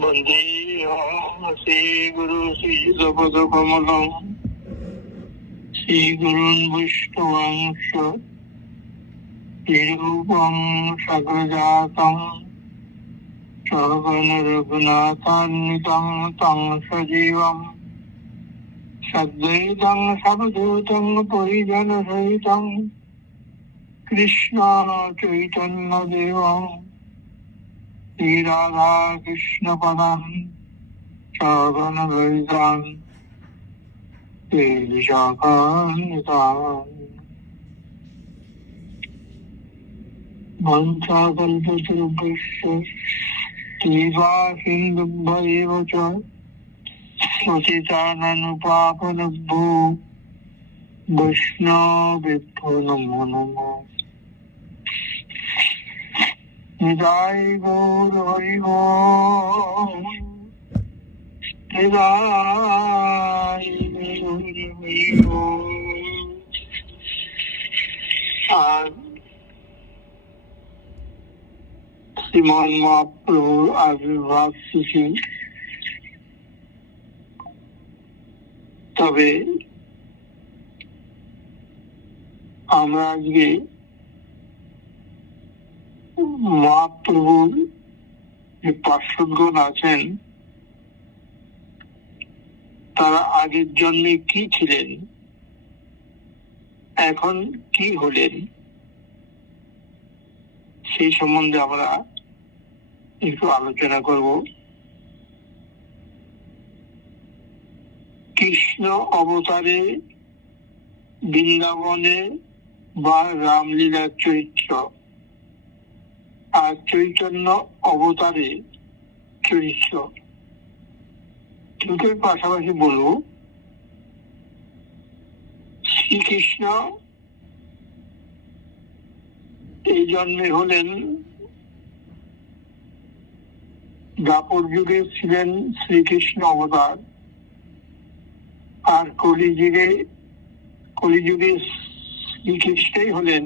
वन्देऽहं श्रीगुरु श्रीयुतपदकमलं श्रीगुरुन् वैष्णवांश निरूपं सगजातं सगन रघुनाथान्वितं तं सजीवं सद्वैतं सवधूतं परिजनसहितं कृष्ण चैतन्यदेवं श्रीराधा कृष्णपदं सगनललितां श्रीविशाखान्विताम् वंशाकल्पतरुभ्यश्च कृपा सिन्धुभ्यैव च पतिताननुपापनभ्यो वैष्णवेभ्यो नमो नमः। निताय गौर हरि बोल, निताय गौर हरि बोल। आज শ্রীমন মহাপ্রভুর আবির্ভাব তিথি। তবে আমরা আজকে মহাপ্রভুর যে পার্শ্বদগণ আছেন তারা আগের জন্মে কি ছিলেন, এখন কি হলেন, সেই সম্বন্ধে আমরা একটু আলোচনা করব। কৃষ্ণ অবতারে বৃন্দাবনে বা রামলীলার চরিত্র, আর চৈতন্য অবতারে চরিত্র, দুটোর পাশাপাশি বলবো। শ্রীকৃষ্ণ এই জন্মে হলেন দ্বাপর যুগে ছিলেন শ্রীকৃষ্ণ অবতার, আর কলিযুগে শ্রীকৃষ্ণই হলেন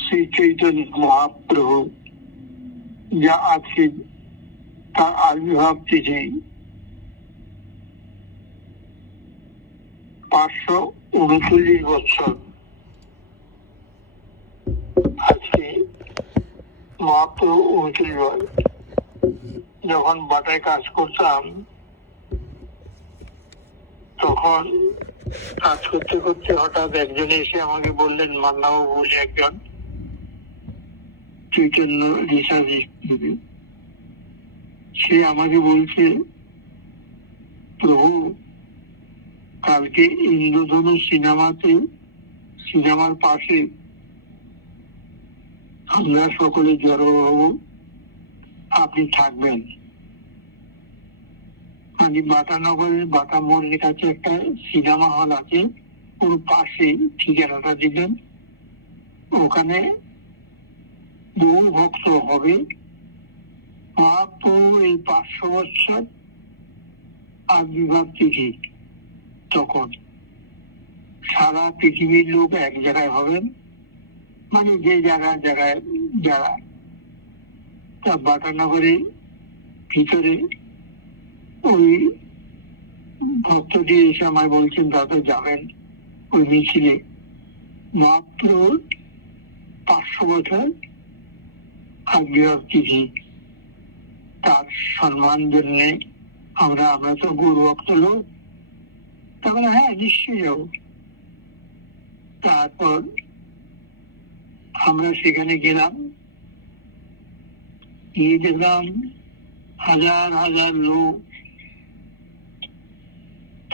শ্রী চৈতন্য মহাপ্রভু, যা আজকে তার আবির্ভাব তিথি। 539 বছর আজকে মহাপ্রভু 39 বছর। যখন বাটায় কাজ করতাম তখন কাজ করতে করতে হঠাৎ একজন এসে আমাকে বললেন, মান্নাবাবু বলে একজন চৈতন্য রিসার্চ ইনস্টিটিউটে, সে আমাকে বলছে, প্রভু কালকে ইন্দ্রধনু সিনেমার পাশে আমরা সকলে জড়ো হব, আপনি থাকবেন। মানে বাটানগরের বাটা মোড়ের কাছে একটা সিনেমা হল আছে, ওর পাশে ঠিকানাটা দিলেন। ওখানে বহু ভক্ত হবে। মহাপ্রভু এই 500 বছর আবির্ভাব তিথি, তখন সারা পৃথিবীর লোক এক জায়গায় হবেন, মানে যে জায়গায় যারা। তা বাটানগরের ভিতরে ওই ভক্তটি এসে আমায় বলছেন, দাদা যাবেন ওই মিছিলে। মাত্র 500 বছর আবির্ভাব তিথি, তার সম্মান জন্য আমরা তো গুরু ভক্ত লোক, তাহলে হ্যাঁ নিশ্চয়ই যাব। তারপর আমরা সেখানে গেলাম, গিয়ে দেখলাম হাজার হাজার লোক।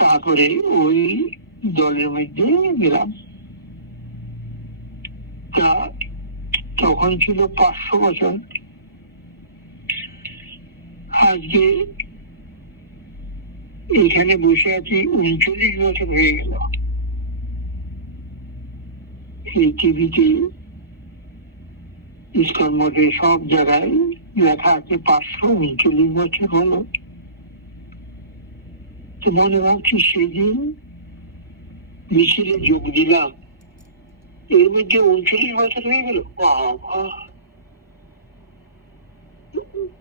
তারপরে ওই দলের মধ্যে গেলাম। তা তখন ছিল 500 বছর, আজকে এখানে বসে আছি 39 বছর হয়ে গেল। এই টিভিতে, ইস্কন মঠে, সব জায়গায় লেখা আছে 539 বছর হলো। তো মনে ভাবছি সেদিন মিছিলে যোগ দিলাম, এর মধ্যে 39 বছর হয়ে গেল।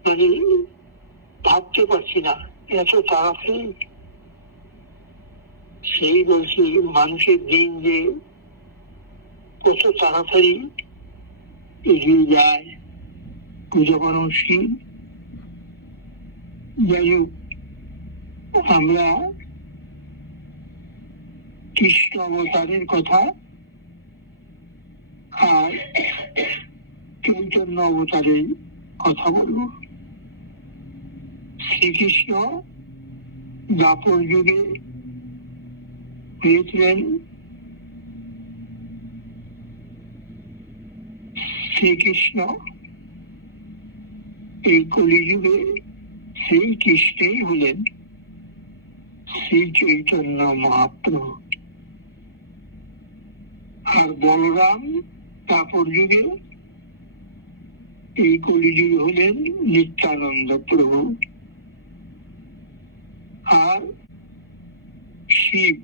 মানে ভাবতে পারছি না এত তাড়াতাড়ি। সেই বলছি মানুষের দিন যে কত তাড়াতাড়ি এগিয়ে যায়, পুজো মানুষই। যাই হোক, আমরা কৃষ্ণ অবতারের কথা আর চৈতন্য অবতারের কথা বলব। শ্রীকৃষ্ণ দ্বাপর যুগে হয়েছিলেন শ্রীকৃষ্ণ, এই কলিযুগে সেই কৃষ্ণই হলেন শ্রী চৈতন্য মহাপ্রভু। আর বলরাম দ্বাপর যুগে, এই কলিযুগে হলেন নিত্যানন্দ প্রভু। আর শিব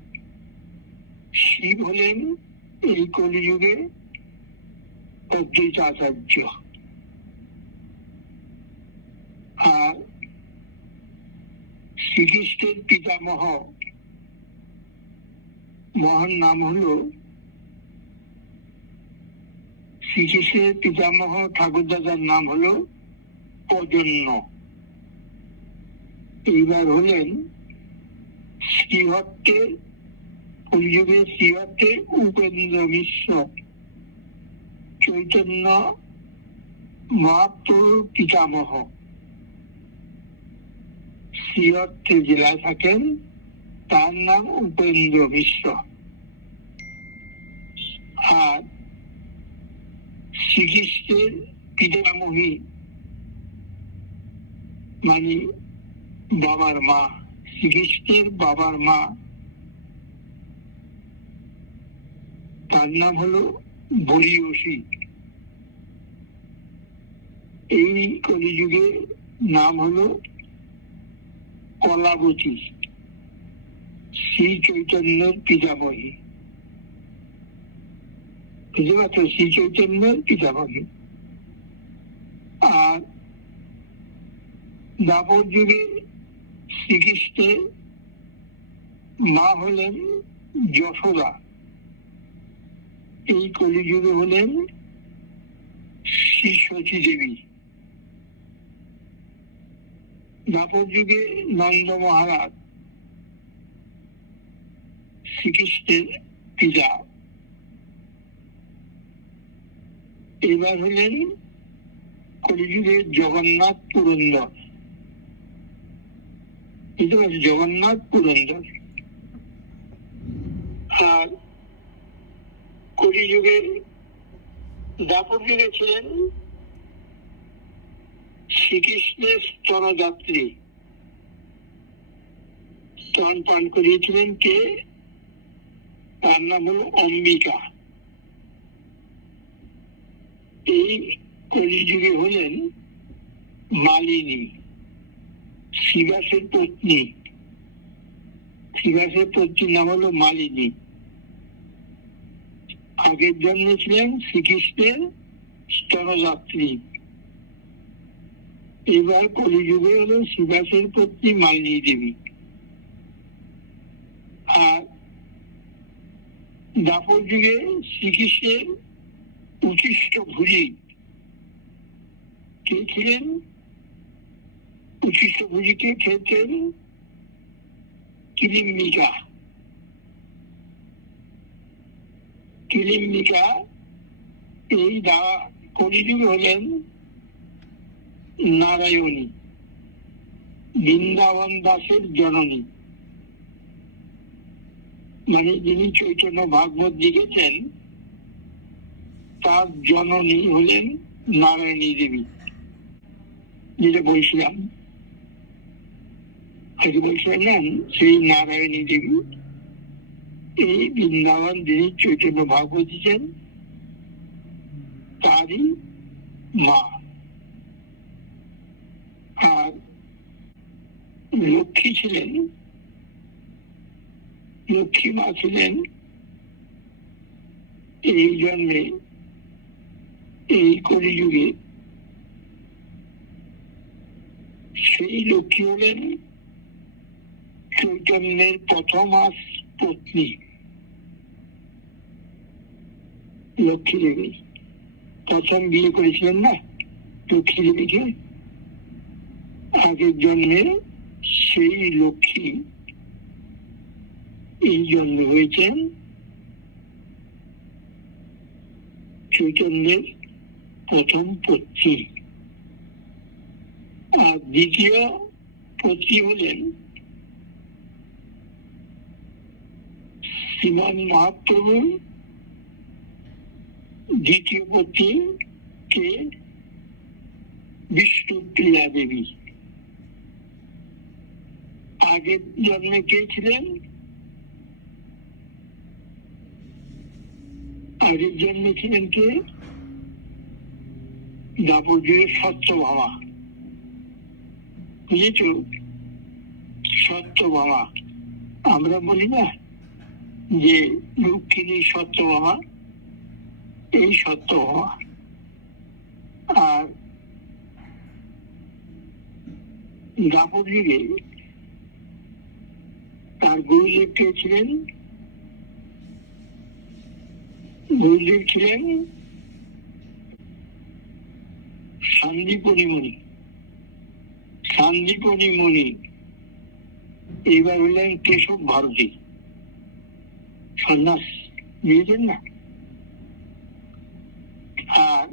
শিব হলেন এই কলিযুগে অদ্বৈতাচার্য। আর শ্রীকৃষ্ণের পিতামহ মহান নাম হলো, শ্রীকৃষ্ণের পিতামহ ঠাকুরদাদার নাম হলো প্রজন্য। এইবার হলেন শ্রীহট্টের, কলিযুগে শ্রীহট্টের উপেন্দ্র মিশ্র, চৈতন্য মহাপ্রভুর পিতামহ। শ্রীহট্টে জেলায় থাকেন, তার নাম উপেন্দ্র মিশ্র। আর শ্রীকৃষ্ণের পিতামহী মানে বাবার মা, শ্রীকৃষ্ণের বাবার মা, তার নাম হলো বলিয়সী। এই কলিযুগে নাম হলো কলাবতী, শ্রী চৈতন্যের পিতামহী। বুঝতে পারছো, শ্রী চৈতন্যের পিতামহী। আর দ্বাপর যুগে শ্রীকৃষ্ণের মা হলেন যশোদা, এই কলিযুগে হলেন শ্রী সতী দেবী। দ্বাপর যুগে নন্দ মহারাজ শ্রীকৃষ্ণের পিতা। এবার হলেন কলিযুগে জগন্নাথ পুরন্দর। বুঝতে পারছি, জগন্নাথ পুরন্দর। আর কলিযুগে দ্বাপর যুগে ছিলেন শ্রীকৃষ্ণের স্তনযাত্রী, স্তন পান করিয়েছিলেন কে? তার নাম হল অম্বিকা। এই কলিযুগে হলেন মালিনী, শিবাসের পত্নী। শিবাসের পত্নীর নাম হলো মালিনী। আগের জন্মে ছিলেন শ্রীকৃষ্ণের স্তনযাত্রী। এবার কলিযুগে হলো শিবাসের পত্নী মালিনী দেবী। আর দ্বাপর যুগে শ্রীকৃষ্ণের উচ্ছিষ্ট ভুজি কে ছিলেন? উচ্ছিষ্ট ভুজিকে খেতেন কিলিম্মিকা। কিলিম্মিকা এই কলিযুগে হলেন নারায়ণী, বৃন্দাবন দাসের জননী। মানে যিনি চৈতন্য ভাগবত লিখেছেন তার জননী হলেন নারায়ণী দেবী, যেটা বলছিলাম আগে, বলছিলাম সেই নারায়ণী দেবী এই বৃন্দাবন যিনি চৈতন্য ভাগবত দিচ্ছেন তারই মা। আর লক্ষ্মী ছিলেন, লক্ষ্মী মা ছিলেন এই জন্মে এই কলিযুগে সেই লক্ষ্মী হলেন চৈতন্যের প্রথম পত্নী লক্ষ্মী দেবী। প্রথম বিয়ে করেছিলেন না লক্ষ্মী দেবীকে, আগের জন্মে সেই লক্ষ্মী এই জন্মে হয়েছেন চৈতন্যের প্রথম পত্নী। আর দ্বিতীয় পত্নী হলেন শ্রীমান মহাপ্রভুর দ্বিতীয় পত্নী কে বিষ্ণুপ্রিয়া দেবী। আগের জন্মে কে ছিলেন? আগের জন্মে ছিলেন কে? দাপরযুগের সত্যভামা। বুঝেছ? সত্যভামা আমরা বলি না যে লক্ষ্মী সত্যভামা, এই সত্যভামা। আর দাপর যুগে তার গুরুদেব কে ছিলেন? গুরুদেব ছিলেন সন্দীপনী মুনি। সন্দীপনী মুনি এইবার হলেন কেশব ভারতী, সন্ন্যাস দিয়েছেন না। আর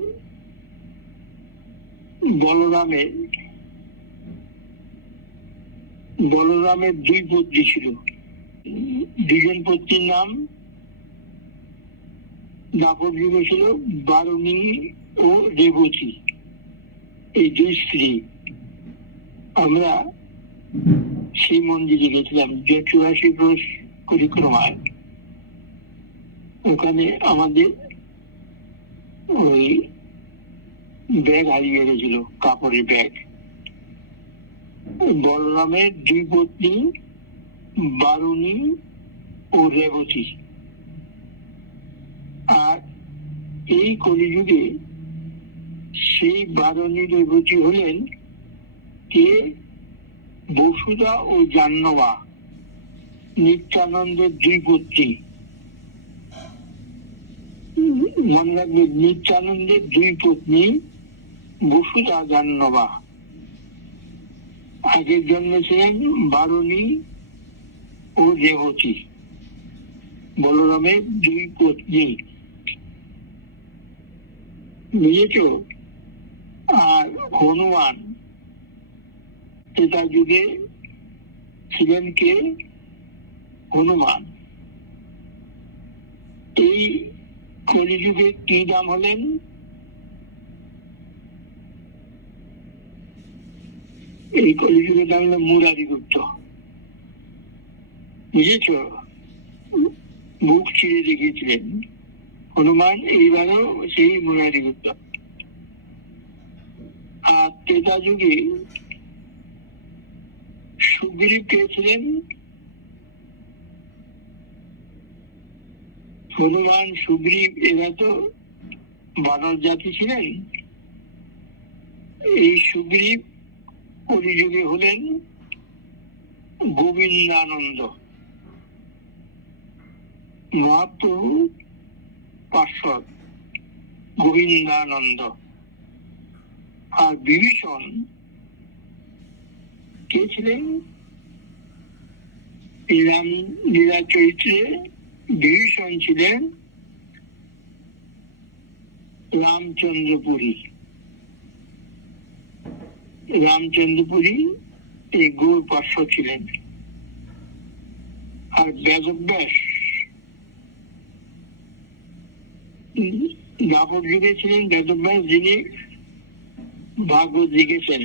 বলরামের দুই পত্নী ছিল। দুজন পত্নীর নাম দাপর যুগে ছিল বারুণী ও রেবতী, এই দুই স্ত্রী। আমরা সেই মন্দিরে গেছিলাম যে 84 ক্রোশ পরিক্রমায়। ওখানে আমাদের ওই ব্যাগ হারিয়ে গেছিল, কাপড়ের ব্যাগ। বলরামের দুই পত্নী বারুণী ও রেবতী। আর এই কলিযুগে সেই বারুণী রেবতী হলেন কে? বসুধা ও জাহ্নবা, নিত্যানন্দের দুই পত্নী। মনে রাখবে, নিত্যানন্দের দুই পত্নী বসুধা জাহ্নবা। আগের জন্মে ছিলেন বারুণী ও রেবতী, বলরামের দুই পত্নী। বুঝেছ? আর হনুমান ত্রেতা যুগে ছিলেন কে? হনুমান। এই কলিযুগে কি নাম হলেন? এই কলিযুগের নাম হলো মুরারিগুপ্ত। বুঝেছ? মুখ চিরে দেখিয়েছিলেন হনুমান, এইবারও সেই মুরারিগুপ্ত। আর ত্রেতা যুগে সুগ্রীব কে ছিলেন? হনুমান সুগ্রীব এরা তো বানর জাতি ছিলেন। এই সুগ্রীব কলিযুগে হলেন গোবিন্দানন্দ, মহাপ্রভু পার্ষদ গোবিন্দানন্দ। আর বিভীষণ কে ছিলেন? রাম লীলা চরিত্রে বিভীষণ ছিলেন রামচন্দ্রপুরী। রামচন্দ্রপুরী এই গৌর পার্শ্বদ ছিলেন। আর বেদব্যাস দাপর যুগে ছিলেন বেদব্যাস, যিনি ভাগবত লিখেছেন।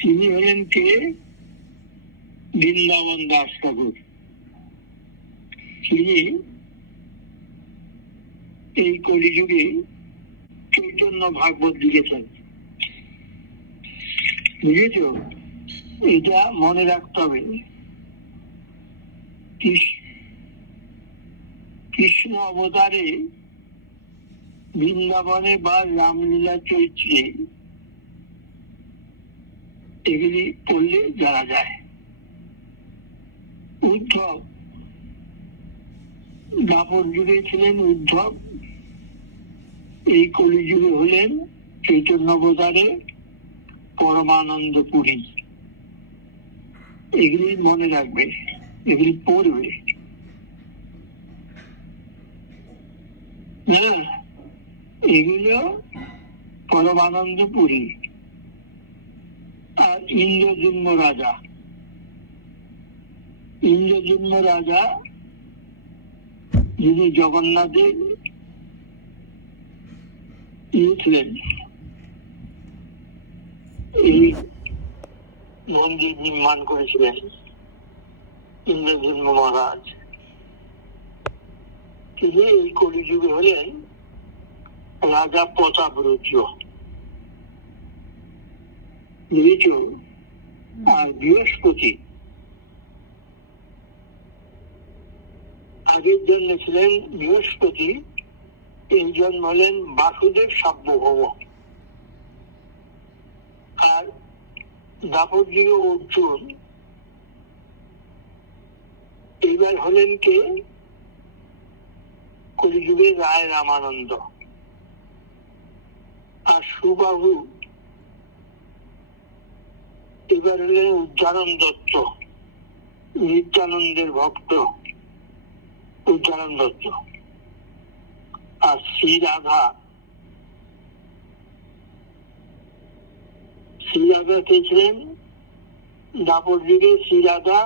তিনি হলেন কে? বৃন্দাবন দাস ঠাকুর। তিনি এই কলিযুগে চৈতন্য ভাগবত লিখেছেন। বুঝেছ? এটা মনে রাখতে হবে। কৃষ্ণ অবতারে বৃন্দাবনে বা রামলীলা চরিত্রে এগুলি পড়লে জানা যায়। উদ্ধব দাপর যুগে ছিলেন উদ্ধব, এই কলিযুগে হলেন চৈতন্য অবতারে পরমানন্দ পুরী। এগুলি মনে রাখবে, এগুলি পড়বে। হ্যাঁ, এগুলো পরমানন্দ পুরী। আর ইন্দ্রজুম্ন রাজা, ইন্দ্রজুম্ন রাজা যিনি জগন্নাথের ছিলেন, এই মন্দির নির্মাণ করেছিলেন ইন্দ্রজুম্ন মহারাজ। তিনি এই কলিযুগে হলেন রাজা প্রতাপ রুদ্র। আর বৃহস্পতি আগের জন্মে ছিলেন বৃহস্পতি, এই জন্ম হলেন বাসুদেব সার্বভৌম। আর দাপর যুগে অর্জুন, এইবার হলেন কে? কলিযুগে রায় রামানন্দ। আর সুবাহু এবার হলেন উজ্জানন দত্ত, নিত্যানন্দের ভক্ত উজ্জানন দত্ত। আর শ্রী রাধা, শ্রী রাধা কে ছিলেন? দাপর যুগে শ্রী রাধা,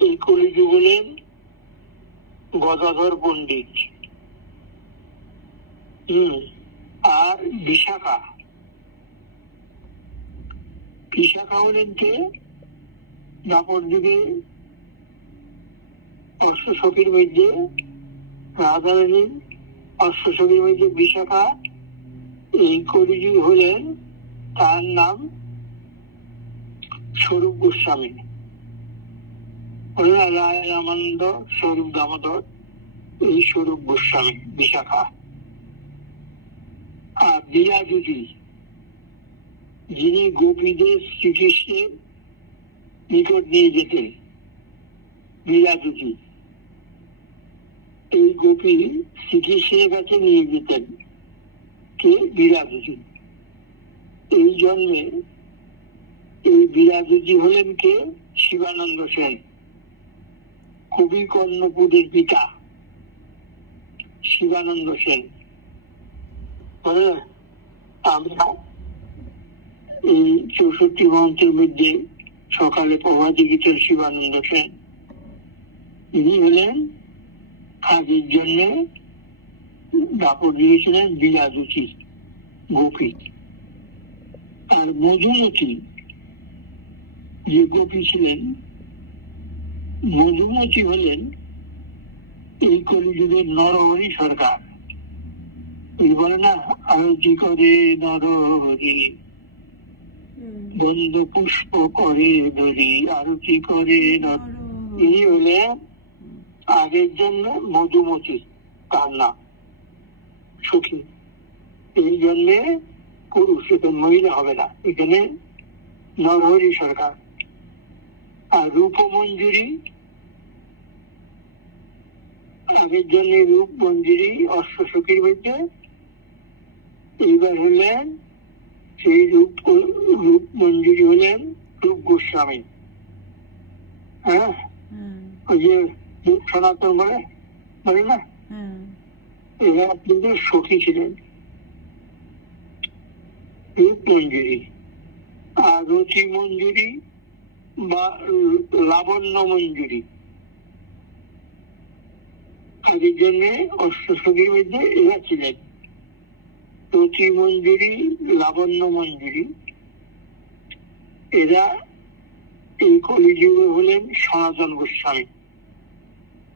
এই কলিযুগ হলেন গদাধর পণ্ডিত। আর বিশাখা, বিশাখা হলেন কে? দাপর যুগে অশ্বসখীর মধ্যে রাধা রানীর অশ্বসখীর মধ্যে বিশাখা, এই কলিযুগ হলেন, তার নাম স্বরূপ গোস্বামী। রায় রামানন্দ, স্বরূপ দামোদর, এই স্বরূপ গোস্বামী বিশাখা। আর বিরাজুজি, যিনি গোপীদের শ্রীকৃষ্ণের নিকট নিয়ে যেতেন, বিরাজুজি, এই গোপী শ্রীকৃষ্ণের কাছে নিয়ে যেতেন কে? বিরাজুজি। এই জন্মে এই বিরাজুজি হলেন কে? শিবানন্দ সেন, কবি কর্ণপুরের পিতা শিবানন্দ সেন। আমরা এই 64 গ্রন্থের মধ্যে সকালে প্রভাতী গীতের শিবানন্দ সেন, ইনি হলেন কাজের জন্য দাপর দিয়েছিলেন বিরাজুচি গোপী। আর মধুমতি যে গোপী ছিলেন, মধুমতি হলেন এই কলিযুগের নরহরি সরকার। বলে না, আরতি করে নরহরি, বন্ধ পুষ্প করে ধরি, আরতি করে নর। এই হলে আগের জন্য মধুমতি, তার নাম সখী। এই জন্যে পুরুষ, এখানে মহিলা হবে না, এখানে নরহরি সরকার। আর রূপমঞ্জুরি, আগের জন্য রূপ মঞ্জুরি অশ্বসখীর মধ্যে, এইবার হলেন সেই রূপ মঞ্জুরি হলেন রূপ গোস্বামী। হ্যাঁ, ওই যে রূপ সনাতন বলে না, এরা কিন্তু সখী ছিলেন রূপ মঞ্জুরি। আর রচি মঞ্জুরি বা লাবণ্য মঞ্জুরি, আগের জন্য অষ্টসখীর মধ্যে এরা ছিলেন রচি মঞ্জুরি, লাবণ্য মঞ্জুরি। এরা এই কলিযুগে হলেন সনাতন গোস্বামী,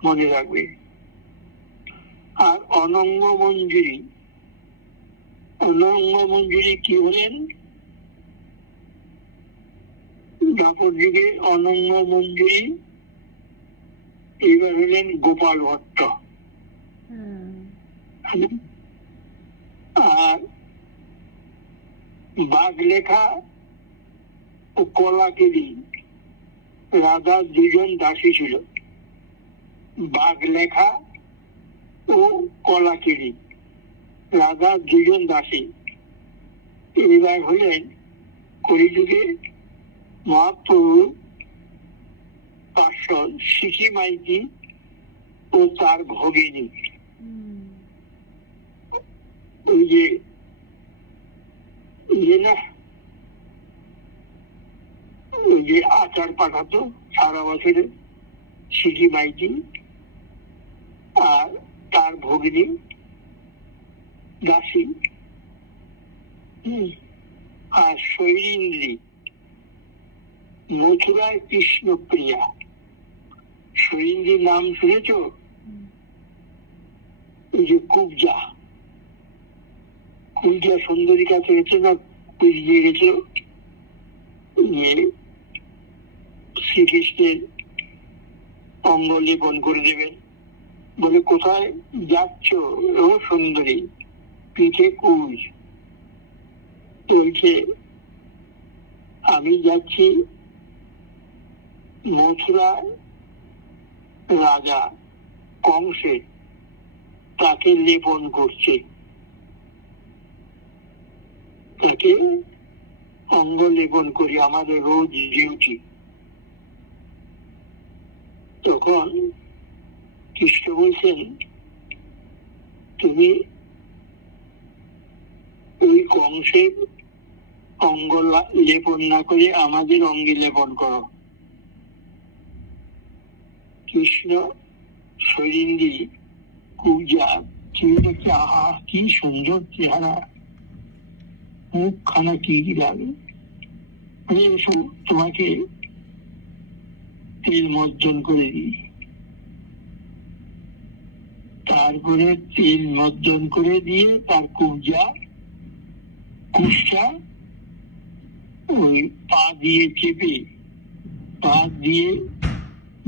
মনে রাখবে। আর অনঙ্গ মঞ্জুরি, অনঙ্গ মঞ্জুরি কি হলেন? দাপর যুগে অনঙ্গ মঞ্জুরি এইবার হলেন গোপাল ভট্ট। আর বাঘ লেখা ও কলাকেলি রাধার দুজন দাসী ছিল, বাঘলেখা ও কলাকেলি রাধার দুজন দাসী। এবার হলেন কলিযুগে মহাপ্রভু পার্শ্বদ সিকি মাইতি ও তার ভগিনী। ওই যে না, ওই যে আচার পাঠাতো সারা বছরে সিকি মাইতি আর তার ভগিনী দাসী। আর শৈরিন্দ্রী মথুরায় কৃষ্ণপ্রিয়া। শৈরিন্দ্রীর নাম শুনেছ? ওই যে কুবজা সুন্দরী কাছে গেছে না, কুজিয়ে গেছে শ্রীকৃষ্ণের অঙ্গ লেপন করে দেবেন বলে, কোথায় যাচ্ছ ও সুন্দরী? পিঠে কুজ। বলছে, আমি যাচ্ছি মথুরা রাজা কংসে, তাকে লেপন করছে, তাকে অঙ্গ লেপন করি, আমাদের রোজ ডিউটি। তখন কৃষ্ণ বলছেন, তুমি ওই কংসের অঙ্গ লেপন না করে আমাদের অঙ্গে লেপন করো। কৃষ্ণ শৈরিন্দ্রী কুজা চেয়ে দেখছে, আহা কি সুন্দর চেহারা, মুখখানা কি লাগে, এসো তোমাকে তেল মর্জন করে দিই। তারপরে তেল মর্জন করে দিয়ে তার কুজা কুষ্টা ওই পা দিয়ে চেপে, পা দিয়ে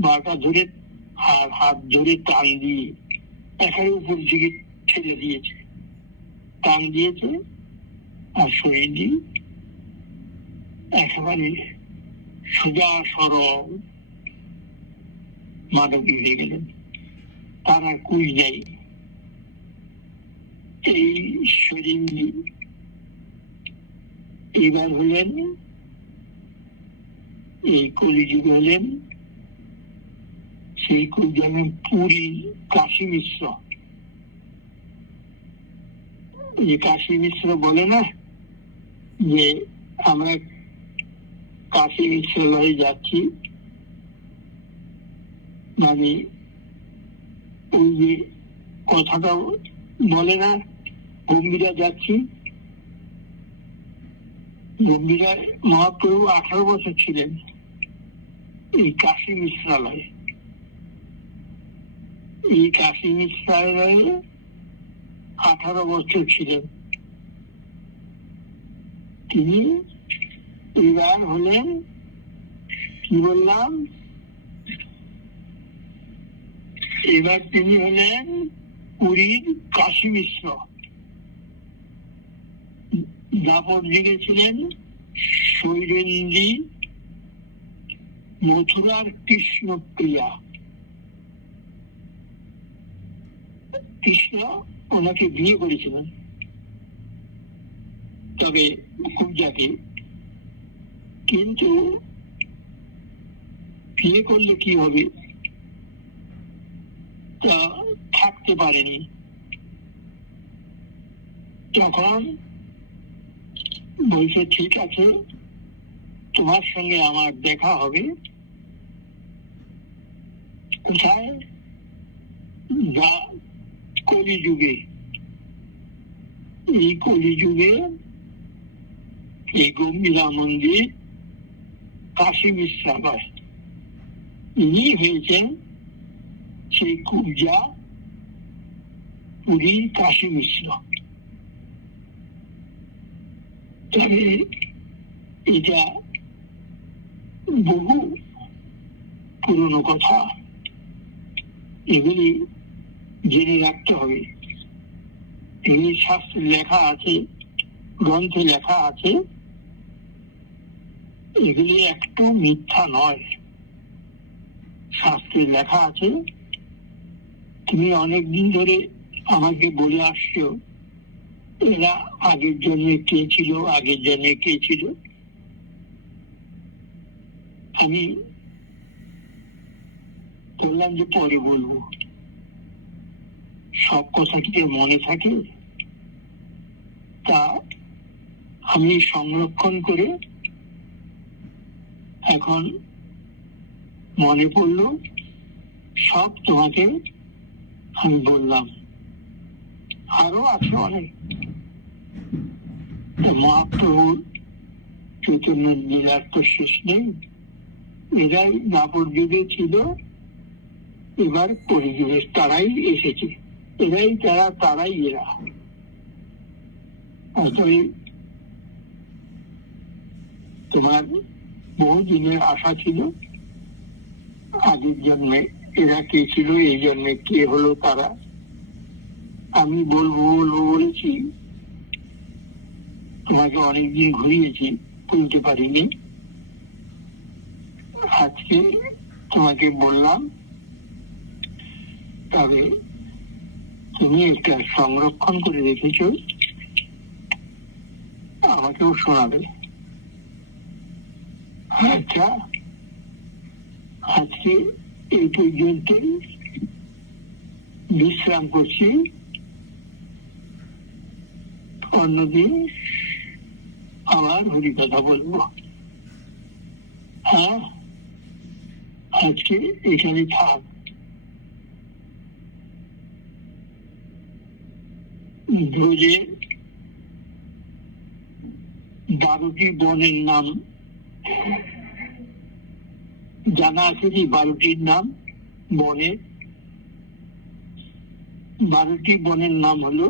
বাটা ধরে আর হাত ধরে টান দিয়ে একের উপর দিকে ঠেলে দিয়েছে, টান দিয়েছে। আর শরীরটি একেবারে সোজা সরল মাদকী হয়ে গেলেন, তার আর কুশ নেই। এই শরীরটি এবার হলেন, এই কলিযুগ হলেন সেই যেমন পুরী কাশী মিশ্র। যে কাশী মিশ্র বলে না যে আমরা কাশী মিশ্রালয়ে যাচ্ছি, মানে ওই যে কথাটা বলে না, গম্ভীরা যাচ্ছি। গম্ভীরায় মহাপ্রভু 18 বছর ছিলেন এই কাশী মিশ্রালয়ে। এই কাশী মিশ্রালয়ে 18 বছর ছিলেন তিনি। এবার হলেন, কি বললাম, এবার তিনি হলেন পুরীর কাশী মিশ্র। দাপর যুগে ছিলেন শৈরেন্দ্রী মথুরার কৃষ্ণপ্রিয়া। কৃষ্ণ ওনাকে বিয়ে করেছিলেন, তবে কুবজাকে। কিন্তু বিয়ে করলে কি হবে তা থাকতে পারেনি। তখন বলছে, ঠিক আছে, তোমার সঙ্গে আমার দেখা হবে। কোথায়? কলিযুগে। এই কলিযুগে এই গম্ভীরা মন্দির কাশী মিশ্রালয়, ইনি হয়েছেন সেই কুবজা পুরী কাশী মিশ্র। তবে এটা বহু পুরনো কথা, এগুলি জেনে রাখতে হবে। এগুলি শাস্ত্রে লেখা আছে, গ্রন্থে লেখা আছে এগুলি একটু মিথ্যা নয়, শাস্ত্রে লেখা আছে। তুমি অনেকদিন ধরে আমাকে বলে আসছো এরা আগের জন্মে কে ছিল, আগের জন্মে কে ছিল। আমি বললাম যে পরে বলবো। সব কথা কি মনে থাকে? তা আমি সংরক্ষণ করে এখন মনে পড়লো, সব তোমাকে আমি বললাম। আরো আছে অনেক। মহাপ্রভুর চৈতন্য লীলার তো শেষ নেই। এরাই দাপর যুগে ছিল, এবার পরিযুগে তারাই এসেছে। এরাই তারাই এরা। অতএব তোমার বহু দিনের আশা ছিল আগের জন্মে এরা কে ছিল, এই জন্মে কে হলো তারা। আমি বলবো বলেছি, তোমাকে অনেকদিন ঘুরিয়েছি, বলতে পারিনি। আজকে তোমাকে বললাম, তবে তুমি একটা সংরক্ষণ করে রেখেছ, আমাকেও শোনাবে। আচ্ছা, আজকে এই পর্যন্ত বিশ্রাম করছি। অন্যদিন আবার হরি কথা বলবো। হ্যাঁ, আজকে এখানে থাক। ব্রজে 12টি বনের নাম জানা আছে কি? 12টির নাম বনের, 12টি বনের নাম হলো,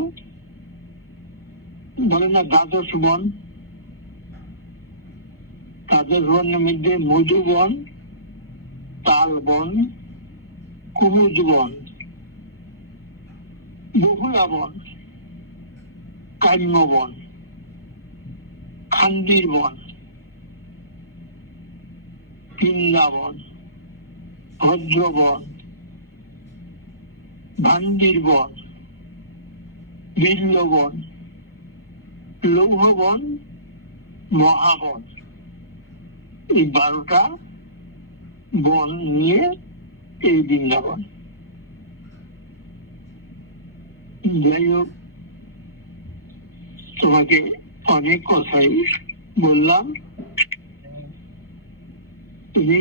বলে না দ্বাদশ বন। দ্বাদশ বনের মধ্যে মধুবন, তাল বন, কুমুদ বন, বহুলা বন, কাম্য বন, খান্দির বন, বৃন্দাবন, ভদ্রবন, ভান্ডির বন, বিল্লবন, লৌহবন, মহাবন। এই 12টা বন নিয়ে এই বৃন্দাবন। যাই হোক, তোমাকে অনেক কথাই বললাম, তুমি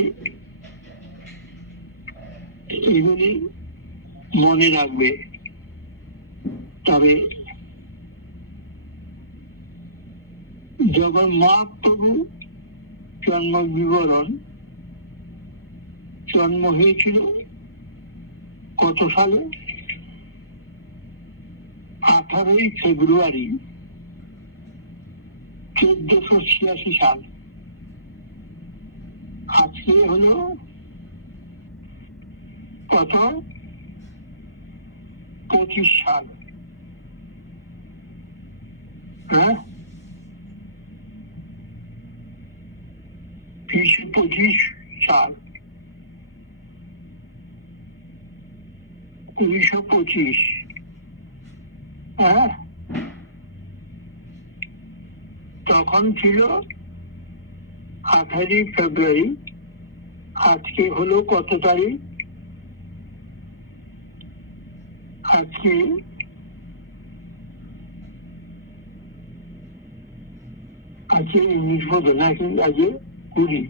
এগুলি মনে রাখবে। তবে যখন মহাপ্রভু জন্ম বিবরণ, জন্ম হয়েছিল কত সালে? 18ই ফেব্রুয়ারি 1486 সাল। আজকে হলো কত? 25 সাল। হ্যাঁ, 2025 সাল, 1925। হ্যাঁ, তখন ছিল 18ই ফেব্রুয়ারি। আজকে হলো কত তারিখ? আজকে ইংলিশ বোধ নাকি? আজকে 20।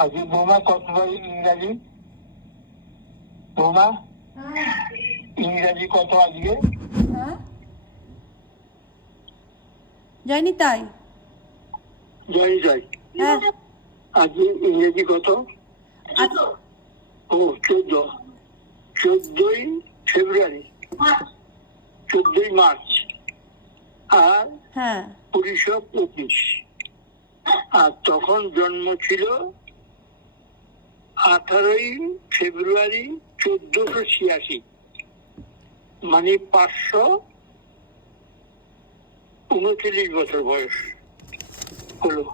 আজকে বৌমা কত তারিখ ইংরাজি? বৌমা ইংরাজি কত আজকে? জানি তাই। জয় আজকে ইংরেজি কত? ও 14ই ফেব্রুয়ারি, 14ই মার্চ, আর 1925। আর তখন জন্ম ছিল 18ই ফেব্রুয়ারি 1486, মানে 539 বছর বয়স হলো।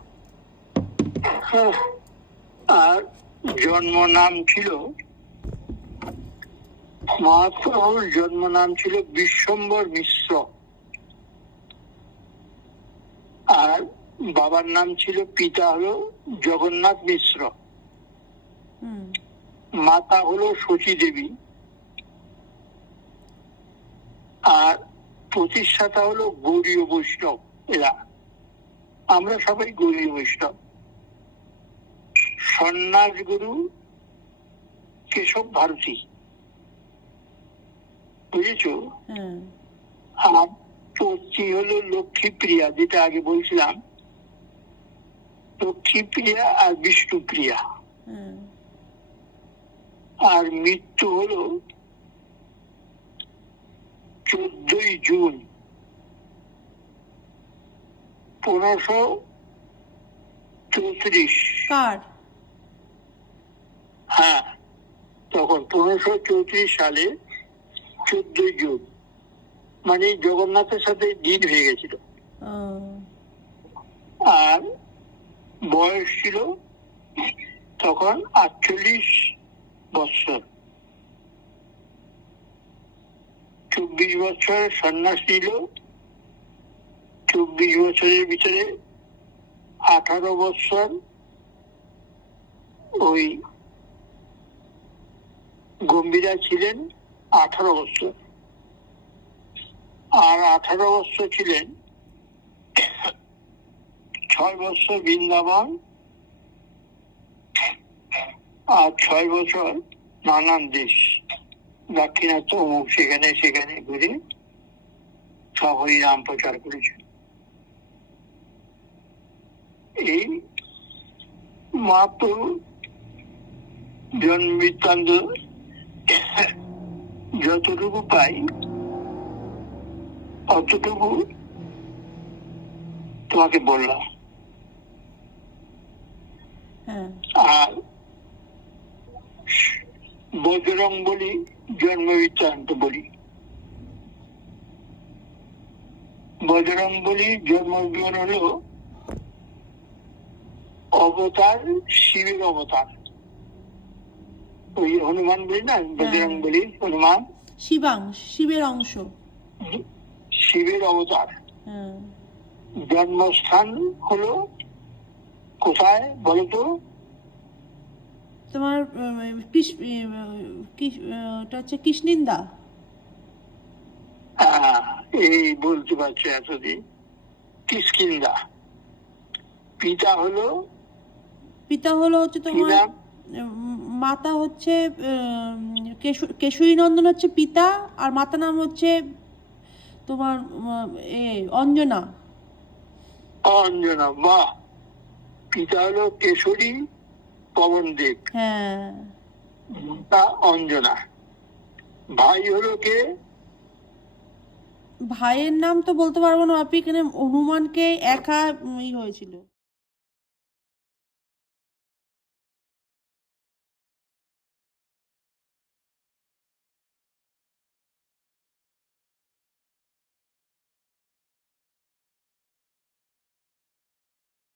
আর জন্ম নাম ছিল, মহাপ্রভুর জন্ম নাম ছিল বিশ্বম্বর মিশ্র, আর বাবার নাম ছিল, পিতা হলো জগন্নাথ মিশ্র, হুম মাতা হলো শচী দেবী, আর প্রতিষ্ঠাতা হলো গৌড়ীয় বৈষ্ণব। এরা আমরা সবাই গৌড়ীয় বৈষ্ণব। সন্ন্যাস গুরু কেশব ভারতী, বুঝেছো? হ্যাঁ আর পত্নী হলো লক্ষ্মীপ্রিয়া, যেটা আগে বলছিলাম, লক্ষ্মীপ্রিয়া আর বিষ্ণুপ্রিয়া। হ্যাঁ আর মৃত্যু হলো 14ই জুন 1534। কার? হ্যাঁ, তখন 1534 সালে 14ই জুন, মানে জগন্নাথের সাথে দিন হয়ে গেছিল। ও, আর বয়স ছিল তখন 48 বছর। 24 বছর সন্ন্যাস নিল, 24 বছরের ভিতরে 18 বছর ওই গম্ভীরা ছিলেন, 18 বছর, আর 18 বছর ছিলেন 6 বছর বৃন্দাবন, আর 6 বছর নানান দেশ, দাক্ষিণাত্য অমুক সেখানে সেখানে ঘুরে সব হরিনাম প্রচার করেছে। এই মহাপ্রভু জন্ম বৃত্তান্ত যতটুকু পাই অতটুকু তোমাকে বললাম। হ্যাঁ আর বজরং বলি জন্ম বৃত্তান্ত বলি। বজরং বলি জন্ম বিবরণ হলো অবতার, শিবের অবতার। ওই হনুমান বলি না, বজরং বলি হনুমান শিবের অংশ। শিবের অবতার। হ্যাঁ জন্মস্থান হলো কোথায় বলতো? তোমার ওটা হচ্ছে কিষ্কিন্ধা। এই বলতে পারছি এতদিন, কিষ্কিন্ধা। পিতা হলো হচ্ছে তোমার মাতা হচ্ছে কেশরী নন্দন হচ্ছে পিতা, আর মাতা নাম হচ্ছে তোমার অঞ্জনা। অঞ্জনা, বাহ। পিতা হলো কেশরী পবনদেব, হ্যাঁ মাতা অঞ্জনা। ভাই হলো কে? ভাইয়ের নাম তো বলতে পারবো না, আপনি এখানে হনুমানকে একা হয়েছিল।